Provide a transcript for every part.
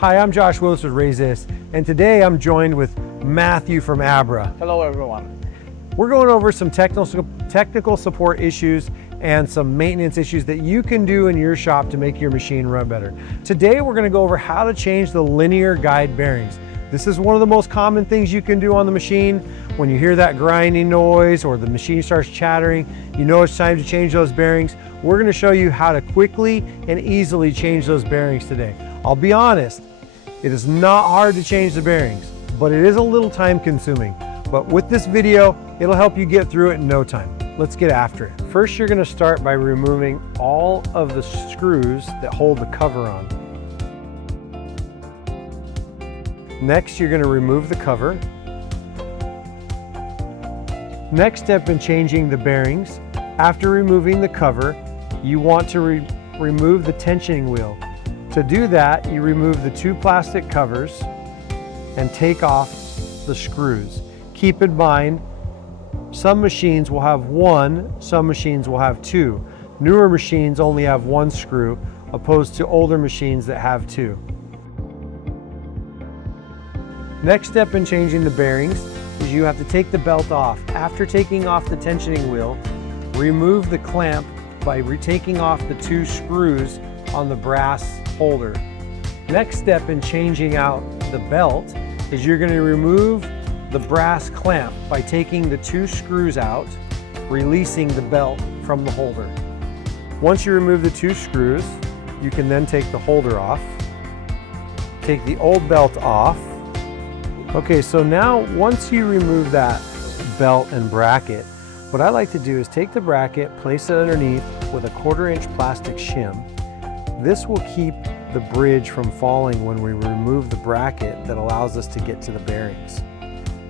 Hi, I'm Josh Willis with Resist, and today I'm joined with Matthew from Abra. Hello everyone. We're going over some technical support issues and some maintenance issues that you can do in your shop to make your machine run better. Today we're going to go over how to change the linear guide bearings. This is one of the most common things you can do on the machine. When you hear that grinding noise or the machine starts chattering, you know it's time to change those bearings. We're going to show you how to quickly and easily change those bearings today. I'll be honest, it is not hard to change the bearings, but it is a little time consuming. But with this video, it'll help you get through it in no time. Let's get after it. First, you're going to start by removing all of the screws that hold the cover on. Next, you're going to remove the cover. Next step in changing the bearings, after removing the cover, you want to remove the tensioning wheel. To do that, you remove the two plastic covers and take off the screws. Keep in mind, some machines will have one, some machines will have two. Newer machines only have one screw, opposed to older machines that have two. Next step in changing the bearings is you have to take the belt off. After taking off the tensioning wheel, remove the clamp by taking off the two screws on the brass holder. Next step in changing out the belt is you're going to remove the brass clamp by taking the two screws out, releasing the belt from the holder. Once you remove the two screws, you can then take the holder off, take the old belt off. Okay, so now once you remove that belt and bracket, what I like to do is take the bracket, place it underneath with a 1/4 inch plastic shim. This will keep the bridge from falling when we remove the bracket that allows us to get to the bearings.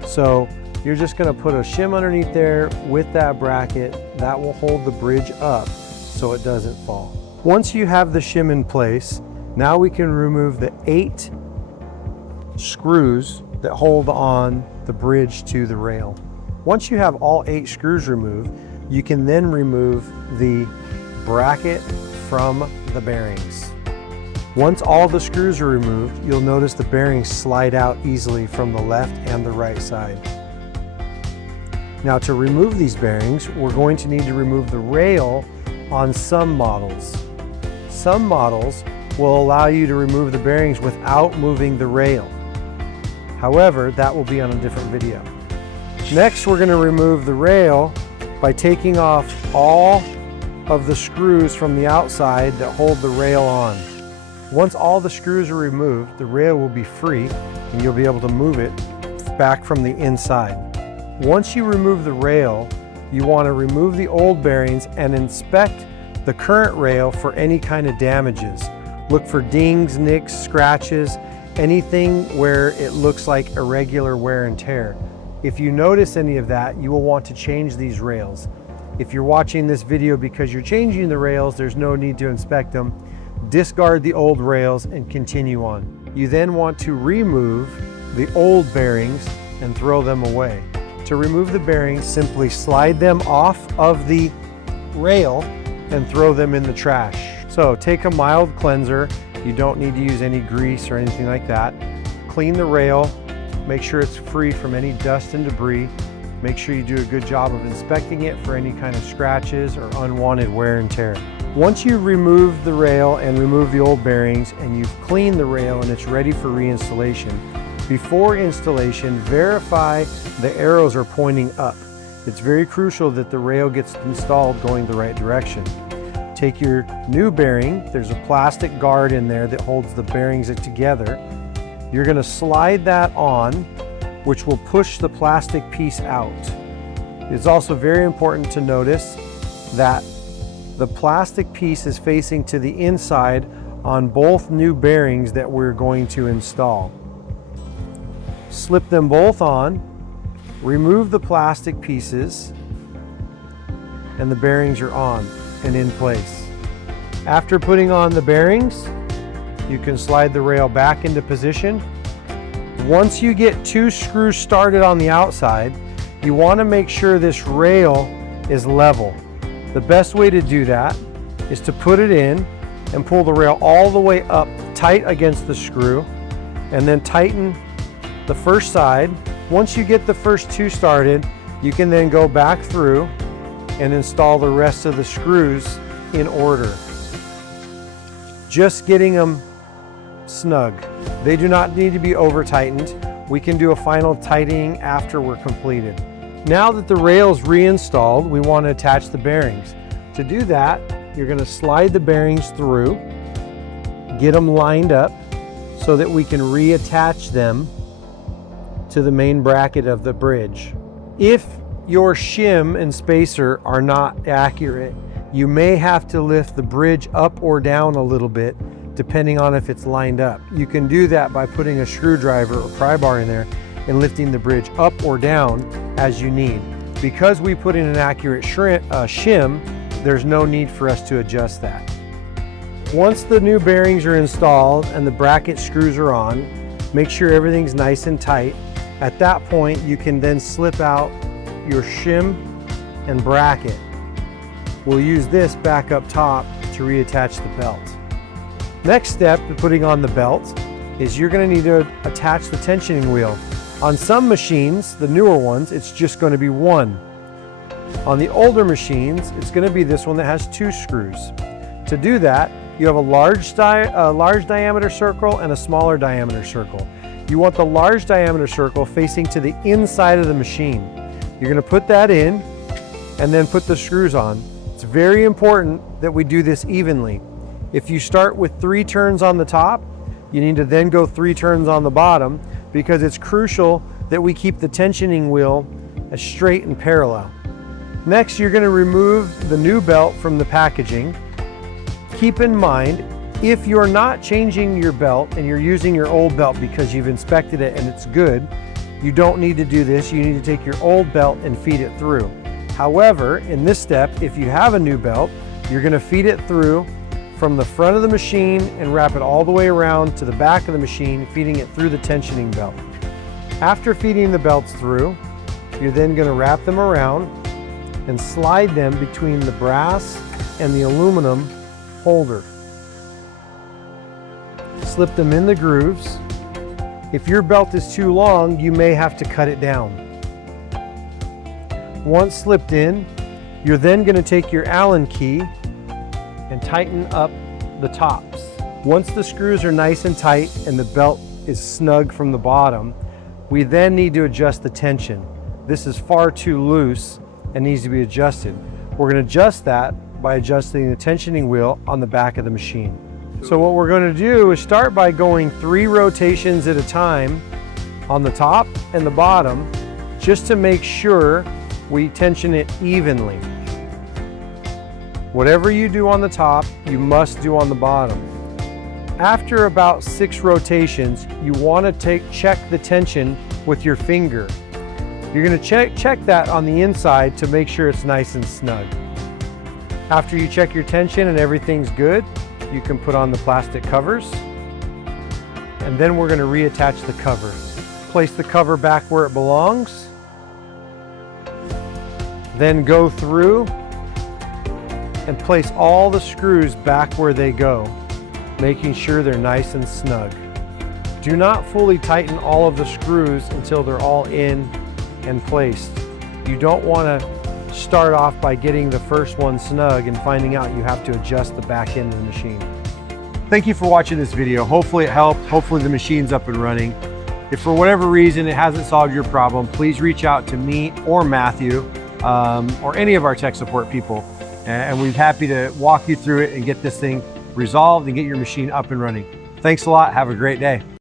So you're just going to put a shim underneath there with that bracket that will hold the bridge up so it doesn't fall. Once you have the shim in place, now we can remove the 8 screws that hold on the bridge to the rail. Once you have all 8 screws removed, you can then remove the bracket from the bearings. Once all the screws are removed, you'll notice the bearings slide out easily from the left and the right side. Now to remove these bearings, we're going to need to remove the rail on some models. Some models will allow you to remove the bearings without moving the rail. However, that will be on a different video. Next, we're going to remove the rail by taking off all of the screws from the outside that hold the rail on. Once all the screws are removed, the rail will be free and you'll be able to move it back from the inside. Once you remove the rail, you want to remove the old bearings and inspect the current rail for any kind of damages. Look for dings, nicks, scratches, anything where it looks like irregular wear and tear. If you notice any of that, you will want to change these rails. If you're watching this video because you're changing the rails, there's no need to inspect them. Discard the old rails and continue on. You then want to remove the old bearings and throw them away. To remove the bearings, simply slide them off of the rail and throw them in the trash. So take a mild cleanser. You don't need to use any grease or anything like that. Clean the rail, make sure it's free from any dust and debris. Make sure you do a good job of inspecting it for any kind of scratches or unwanted wear and tear. Once you've removed the rail and removed the old bearings and you've cleaned the rail and it's ready for reinstallation, before installation, verify the arrows are pointing up. It's very crucial that the rail gets installed going the right direction. Take your new bearing, there's a plastic guard in there that holds the bearings together. You're going to slide that on, which will push the plastic piece out. It's also very important to notice that the plastic piece is facing to the inside on both new bearings that we're going to install. Slip them both on, remove the plastic pieces, and the bearings are on and in place. After putting on the bearings, you can slide the rail back into position. Once you get 2 screws started on the outside, you want to make sure this rail is level. The best way to do that is to put it in and pull the rail all the way up tight against the screw and then tighten the first side. Once you get the first two started, you can then go back through and install the rest of the screws in order. Just getting them snug. They do not need to be over tightened. We can do a final tightening after we're completed. Now that the rail's reinstalled, we want to attach the bearings. To do that, you're going to slide the bearings through, get them lined up so that we can reattach them to the main bracket of the bridge. If your shim and spacer are not accurate, you may have to lift the bridge up or down a little bit depending on if it's lined up. You can do that by putting a screwdriver or pry bar in there and lifting the bridge up or down as you need. Because we put in an accurate shim, there's no need for us to adjust that. Once the new bearings are installed and the bracket screws are on, make sure everything's nice and tight. At that point, you can then slip out your shim and bracket. We'll use this back up top to reattach the belt. Next step to putting on the belt is you're going to need to attach the tensioning wheel. On some machines, the newer ones, it's just going to be one. On the older machines, it's going to be this one that has two screws. To do that, you have a large diameter circle and a smaller diameter circle. You want the large diameter circle facing to the inside of the machine. You're going to put that in and then put the screws on. It's very important that we do this evenly. If you start with 3 turns on the top, you need to then go 3 turns on the bottom, because it's crucial that we keep the tensioning wheel as straight and parallel. Next, you're going to remove the new belt from the packaging. Keep in mind, if you're not changing your belt and you're using your old belt because you've inspected it and it's good, you don't need to do this. You need to take your old belt and feed it through. However, in this step, if you have a new belt, you're going to feed it through from the front of the machine and wrap it all the way around to the back of the machine, feeding it through the tensioning belt. After feeding the belts through, you're then going to wrap them around and slide them between the brass and the aluminum holder. Slip them in the grooves. If your belt is too long, you may have to cut it down. Once slipped in, you're then going to take your Allen key and tighten up the tops. Once the screws are nice and tight and the belt is snug from the bottom, we then need to adjust the tension. This is far too loose and needs to be adjusted. We're going to adjust that by adjusting the tensioning wheel on the back of the machine. So what we're going to do is start by going 3 rotations at a time on the top and the bottom, just to make sure we tension it evenly. Whatever you do on the top, you must do on the bottom. After about 6 rotations, you want to check the tension with your finger. You're going to check that on the inside to make sure it's nice and snug. After you check your tension and everything's good, you can put on the plastic covers, and then we're going to reattach the cover. Place the cover back where it belongs, then go through and place all the screws back where they go, making sure they're nice and snug. Do not fully tighten all of the screws until they're all in and placed. You don't want to start off by getting the first one snug and finding out you have to adjust the back end of the machine. Thank you for watching this video. Hopefully it helped. Hopefully the machine's up and running. If for whatever reason it hasn't solved your problem, please reach out to me or Matthew or any of our tech support people, and we're happy to walk you through it and get this thing resolved and get your machine up and running. Thanks a lot. Have a great day.